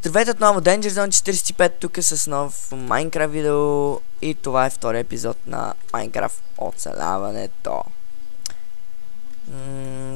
Здравейте отново, Danger Zone 45, тук е с нов Minecraft видео и това е втория епизод на Minecraft оцеляването.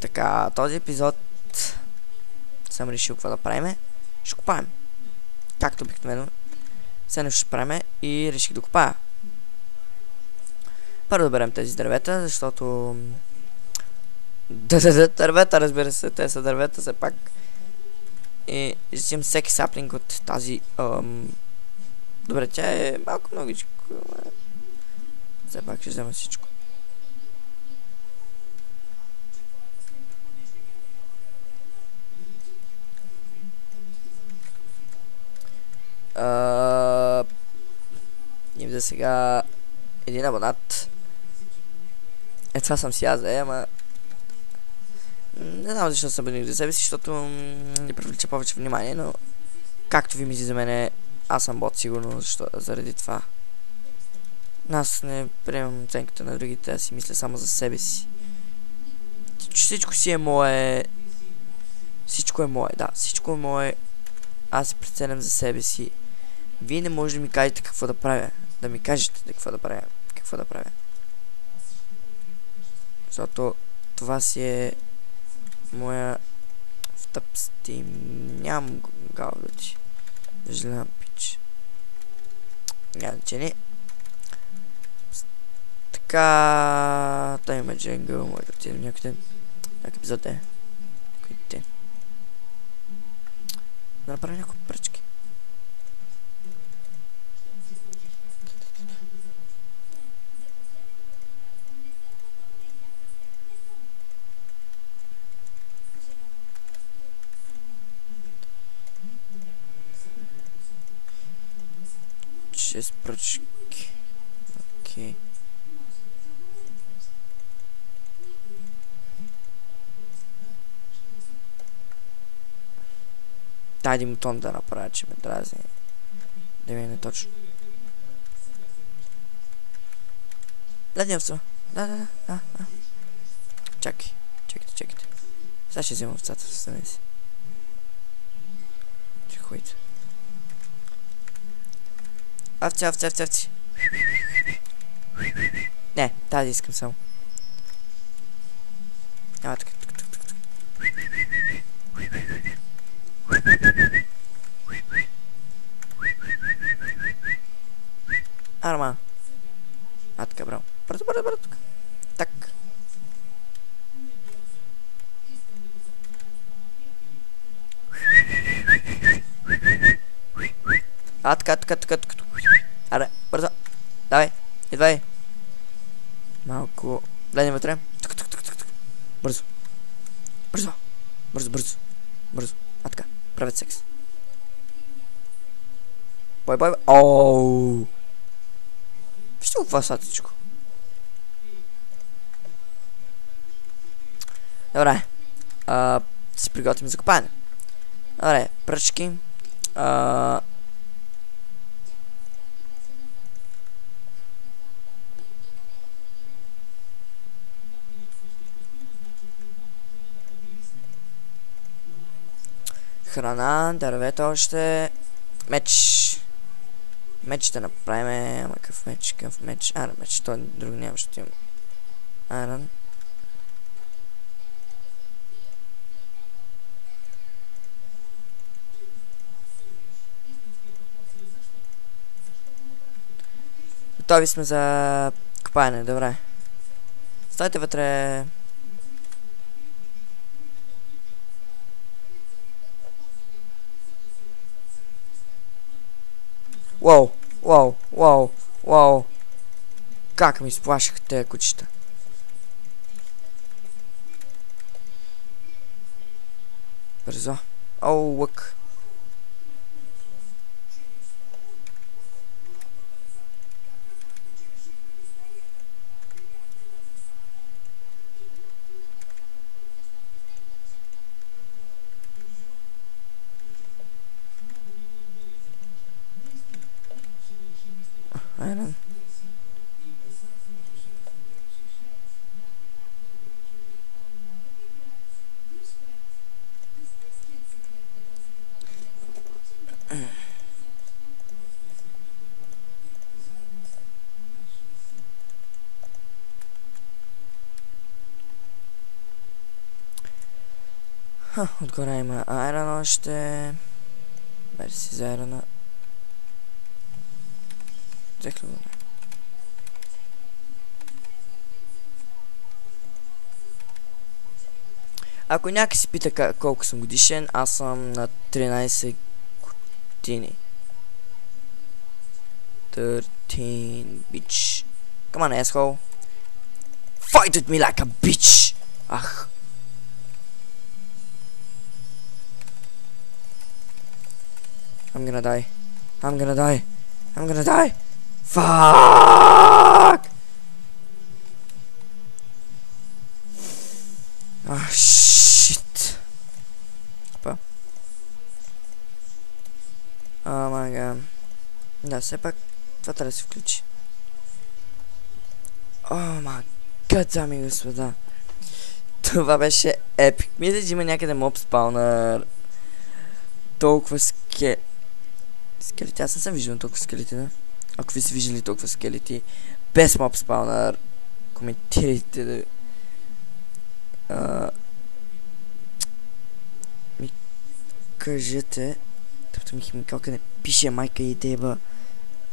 Така, този епизод съм решил какво да правим. Ще копаем. Както обикновено. Все нещо ще правим и реших да копая. Първо да берем тези дървета, защото... дървета, разбира се, те са дървета, все пак. И взимам всеки саплинг от тази... Добре, тя е малко многичко. Все пак ще взема всичко. И за сега един абонат. Е, това съм си аз, ама... Не знам защо съм абонирал за себе си, защото не привлича повече внимание, но... Както ви мисли за мене, аз съм бот сигурно, заради това. Аз не приемам оценката на другите, аз си мисля само за себе си. Всичко си е мое. Всичко е мое, да. Всичко е мое. Аз се преценям за себе си. Вие не може да ми кажете какво да правя. Да ми кажете какво да правя. Какво да правя. Защото това си е моя втъпсти. Нямам галдочи. Съжалявам, пич. Няма значение. Така... Той има дженгъл, може да отидем някъде. Някакъв епизод е. Които да направим някакви пръчки. Шест пръчки. Окей. Един бутон да направя, че ме дразни. Да ми не точно. Леднявство. Да. Чакайте. Сега ще взема овцата в страни си. Чекайте. Овци. Не, тази искам само. Така. Арма. Така, браво. Бързо тук. Так. Така. Аре, бързо. Давай, идвай. Малко. Гледай вътре. Тук. Бързо. Така. Правят секс. Бой. Оу. Вижте какво сладичко. Добре. Се приготвим за копане. Добре, пръчки. Храна, дървета още. Меч да направим. Ама какъв меч? Меч. Той друг няма, защото имам. Айрон. Готови сме за копаене, добре. Стойте вътре. Уау. Как ми изплашиха тези кучета. Бързо. Лък. Айрон. Отгоре има айрон още. Мерси за айрона. Взех ли го? Ако някой си пита колко съм годишен, аз съм на 13 години. 13, bitch. Come on, asshole. Fight with me like a bitch! Ах. I'm gonna die. I'm gonna die. I'm gonna die. Fuck! Ah, shit. Опа. Oh my god. Да, все пак това трябва да се включи. О, ма гад, дами и господа. Това беше епик. Мисля, че има някъде моб спаунър. Толкова скелети. Аз не съм виждал толкова скелети, да? Ако ви сте виждали толкова скелети без моб спаунър, коментирайте да... ми кажете. Тъпто ми химикалка не пише майка и деба.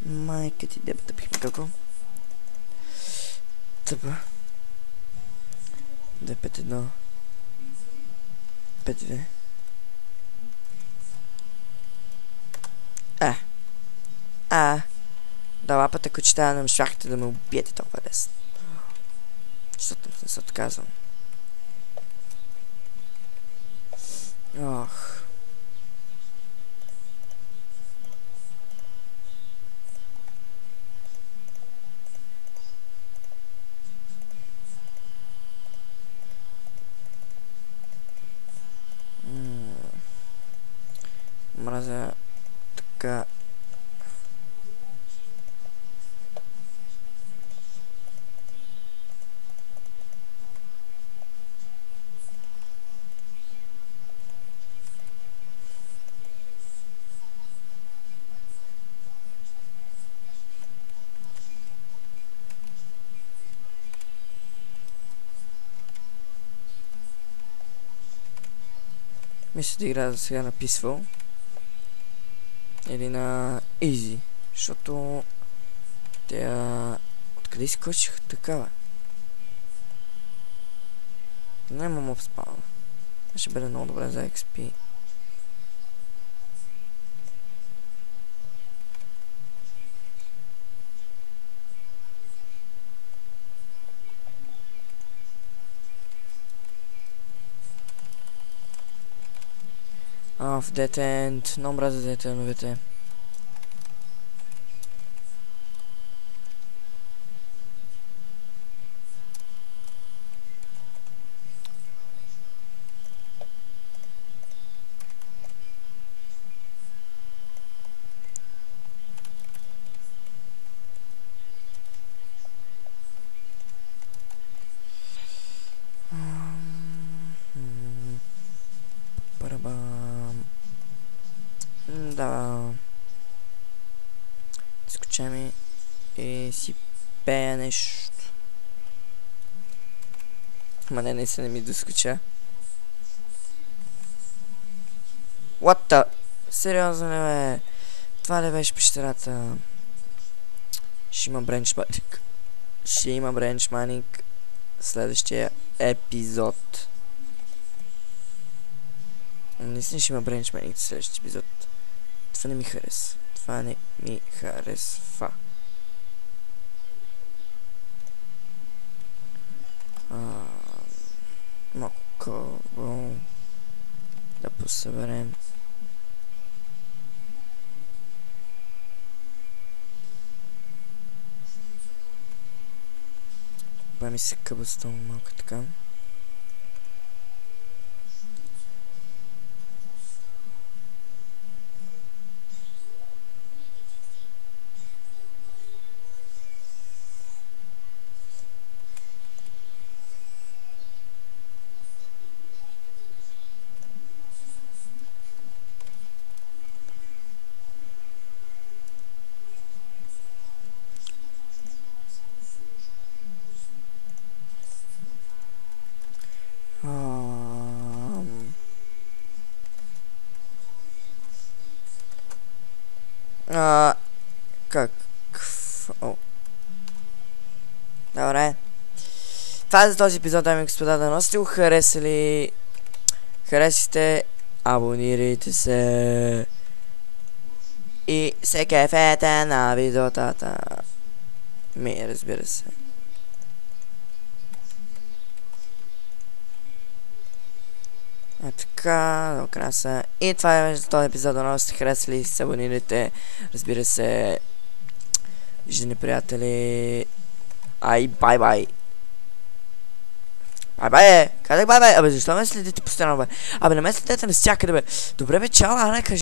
Майка ти деба, тъпи химикалко. Тъпа. 2-5-1 5-2. Да, лапата кучета не можахте да ме убиете толкова лесно. Защото не се отказвам. Ох. Мразя така. Мисля да играя сега на Peaceful. Или на Easy. Защото... те... откъде изкочих такава? Не имам моб спаун. Ще бъде много добре за XP. В Dead End. Много мразя Dead End-овете. Да. Скучаме и си пея нещо. Ма не се не ми доскуча. What the? Сериозно ли бе? Това ли беше пещерата? Ще има бренчманик. Ще има бренчманик следващия епизод. Наистина ще има бренчманик следващия епизод. Това не ми хареса. Това не ми харесва. Малко да посъберем. Това ми се къбъстом малко така. Как? О. Добре. Това е за този епизод, дами и господа. Да сте го харесали. Харесайте, абонирайте се и се кефете на видеотата ми, разбира се. Така, до краса. И това е за този епизод. Да сте харесали, се абонирайте, разбира се. Виждане, приятели. Ай, бай-бай. Бай-бай, казах бай-бай. Абе, защо ме следите постоянно, бе? Абе, не ме следете навсякъде, бе. Добре, бе, чао, Ана, кажи.